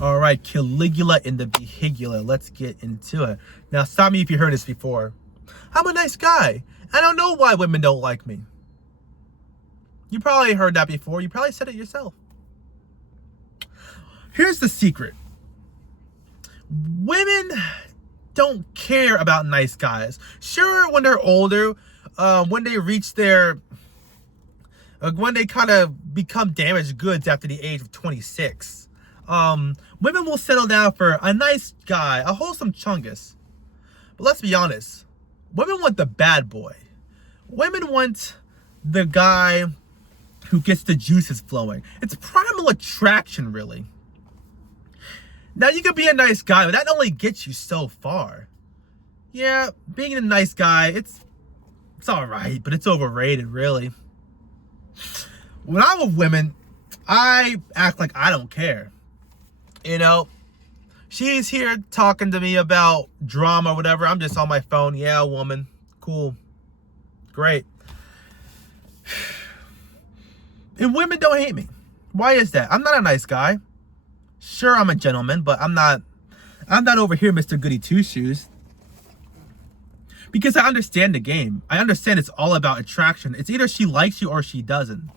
All right, Caligula in the Vehigula. Let's get into it. Now, stop me if you heard this before. I'm a nice guy. I don't know why women don't like me. You probably heard that before. You probably said it yourself. Here's the secret. Women don't care about nice guys. Sure, when they're older, when they reach their... when they kind of become damaged goods after the age of 26. Women will settle down for a nice guy, a wholesome chungus. But let's be honest. Women want the bad boy. Women want the guy who gets the juices flowing. It's primal attraction, really. Now, you could be a nice guy, but that only gets you so far. Yeah, being a nice guy, it's alright, but it's overrated, really. When I'm with women, I act like I don't care. You know, she's here talking to me about drama or whatever. I'm just on my phone. Yeah, woman. Cool. Great. And women don't hate me. Why is that? I'm not a nice guy. Sure, I'm a gentleman, but I'm not over here, Mr. Goody Two-Shoes. Because I understand the game. I understand it's all about attraction. It's either she likes you or she doesn't.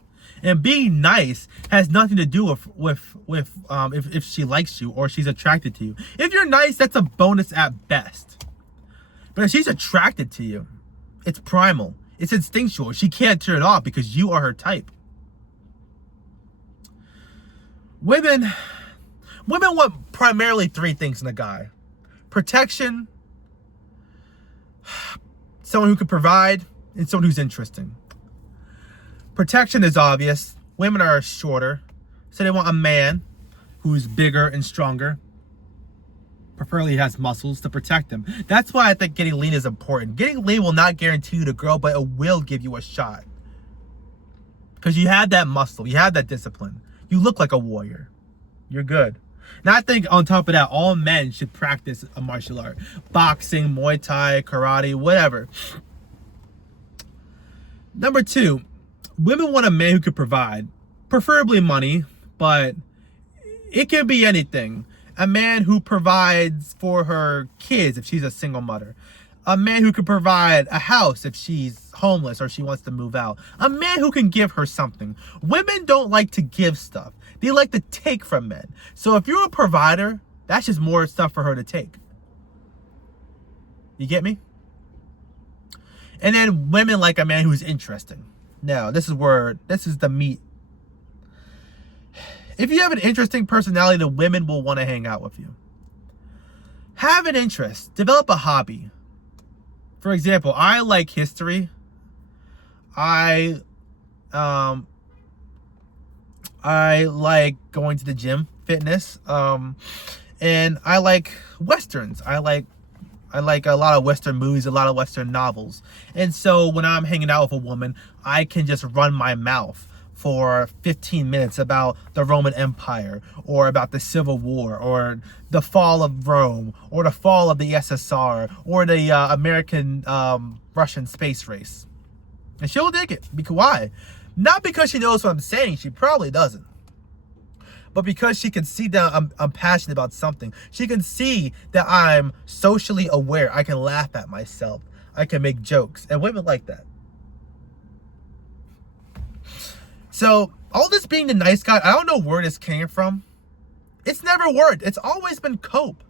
And being nice has nothing to do with if she likes you or she's attracted to you. If you're nice, that's a bonus at best. But if she's attracted to you, it's primal. It's instinctual. She can't turn it off because you are her type. Women want primarily three things in a guy. Protection, someone who can provide, and someone who's interesting. Protection is obvious. Women are shorter, so they want a man who's bigger and stronger. Preferably has muscles to protect them. That's why I think getting lean is important. Getting lean will not guarantee you the girl, but it will give you a shot. Because you have that muscle. You have that discipline. You look like a warrior. You're good. Now, I think on top of that, all men should practice a martial art. Boxing, Muay Thai, karate, whatever. Number two, women want a man who could provide. Preferably money, but it can be anything. A man who provides for her kids if she's a single mother. A man who can provide a house if she's homeless or she wants to move out. A man who can give her something. Women don't like to give stuff. They like to take from men. So if you're a provider, that's just more stuff for her to take. You get me? And then women like a man who's interesting. Now, this is the meat. If you have an interesting personality, the women will want to hang out with you. Have an interest. Develop a hobby. For example, I like history. I like going to the gym, fitness, and I like westerns. I like a lot of Western movies, a lot of Western novels. And so when I'm hanging out with a woman, I can just run my mouth for 15 minutes about the Roman Empire or about the Civil War or the fall of Rome or the fall of the SSR or the American Russian space race. And she'll dig it. Because why? Not because she knows what I'm saying. She probably doesn't. But because she can see that I'm passionate about something. She can see that I'm socially aware. I can laugh at myself. I can make jokes. And women like that. So, all this being the nice guy, I don't know where this came from. It's never worked. It's always been cope.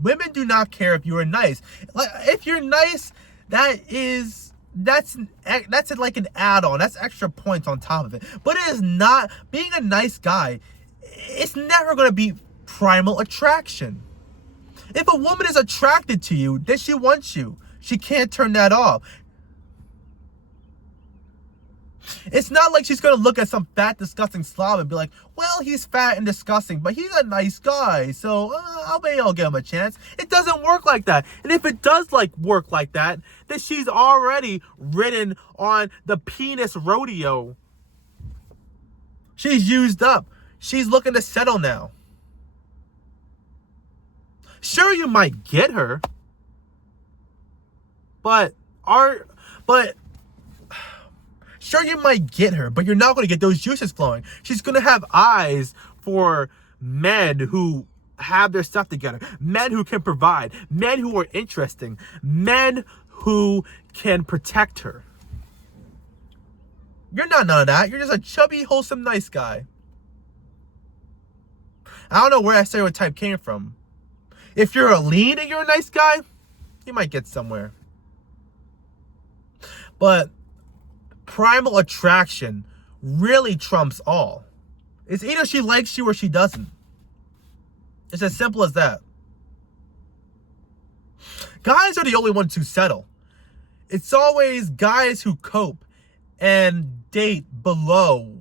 Women do not care if you're nice. Like, if you're nice, that's like an add-on. That's extra points on top of it. But it is not, being a nice guy, it's never going to be primal attraction. If a woman is attracted to you, then she wants you. She can't turn that off. It's not like she's going to look at some fat, disgusting slob and be like, well, he's fat and disgusting, but he's a nice guy, so I'll give him a chance. It doesn't work like that. And if it does work like that, then she's already ridden on the penis rodeo. She's used up. She's looking to settle now. Sure, you might get her, but sure, you might get her, but you're not going to get those juices flowing. She's going to have eyes for men who have their stuff together, men who can provide, men who are interesting, men who can protect her. You're not none of that. You're just a chubby, wholesome, nice guy. I don't know where that stereotype came from. If you're a lean and you're a nice guy, you might get somewhere. But primal attraction really trumps all. It's either she likes you or she doesn't. It's as simple as that. Guys are the only ones who settle. It's always guys who cope and date below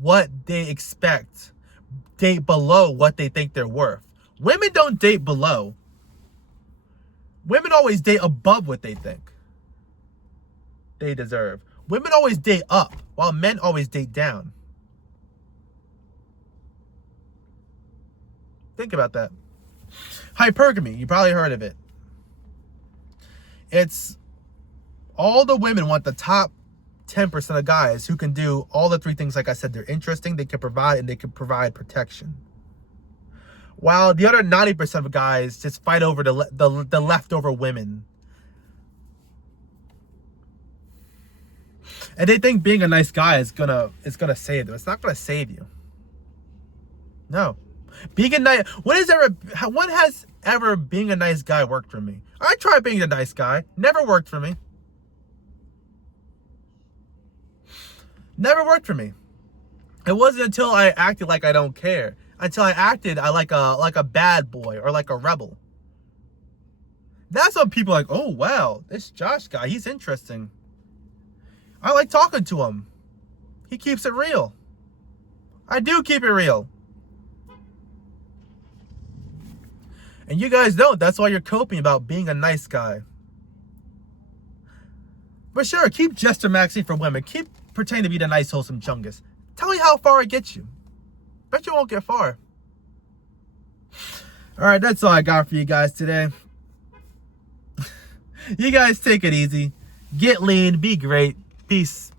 what they expect, date below what they think they're worth. Women don't date below. Women always date above what they think they deserve. Women always date up, while men always date down. Think about that. Hypergamy, you probably heard of it. It's all the women want the top 10% of guys who can do all the three things. Like I said, they're interesting, they can provide, and they can provide protection. While the other 90% of guys just fight over the leftover women. And they think being a nice guy is gonna save them. It's not gonna save you. No. Being a nice, when has ever being a nice guy worked for me? I tried being a nice guy. Never worked for me. Never worked for me. It wasn't until I acted like I don't care. Until I acted like a bad boy or like a rebel. That's when people are like, oh wow, this Josh guy, he's interesting. I like talking to him. He keeps it real. I do keep it real. And you guys don't. That's why you're coping about being a nice guy. But sure, keep gesture maxing for women. Keep pretending to be the nice, wholesome chungus. Tell me how far it gets you. Bet you won't get far. Alright, that's all I got for you guys today. You guys take it easy. Get lean. Be great. Peace.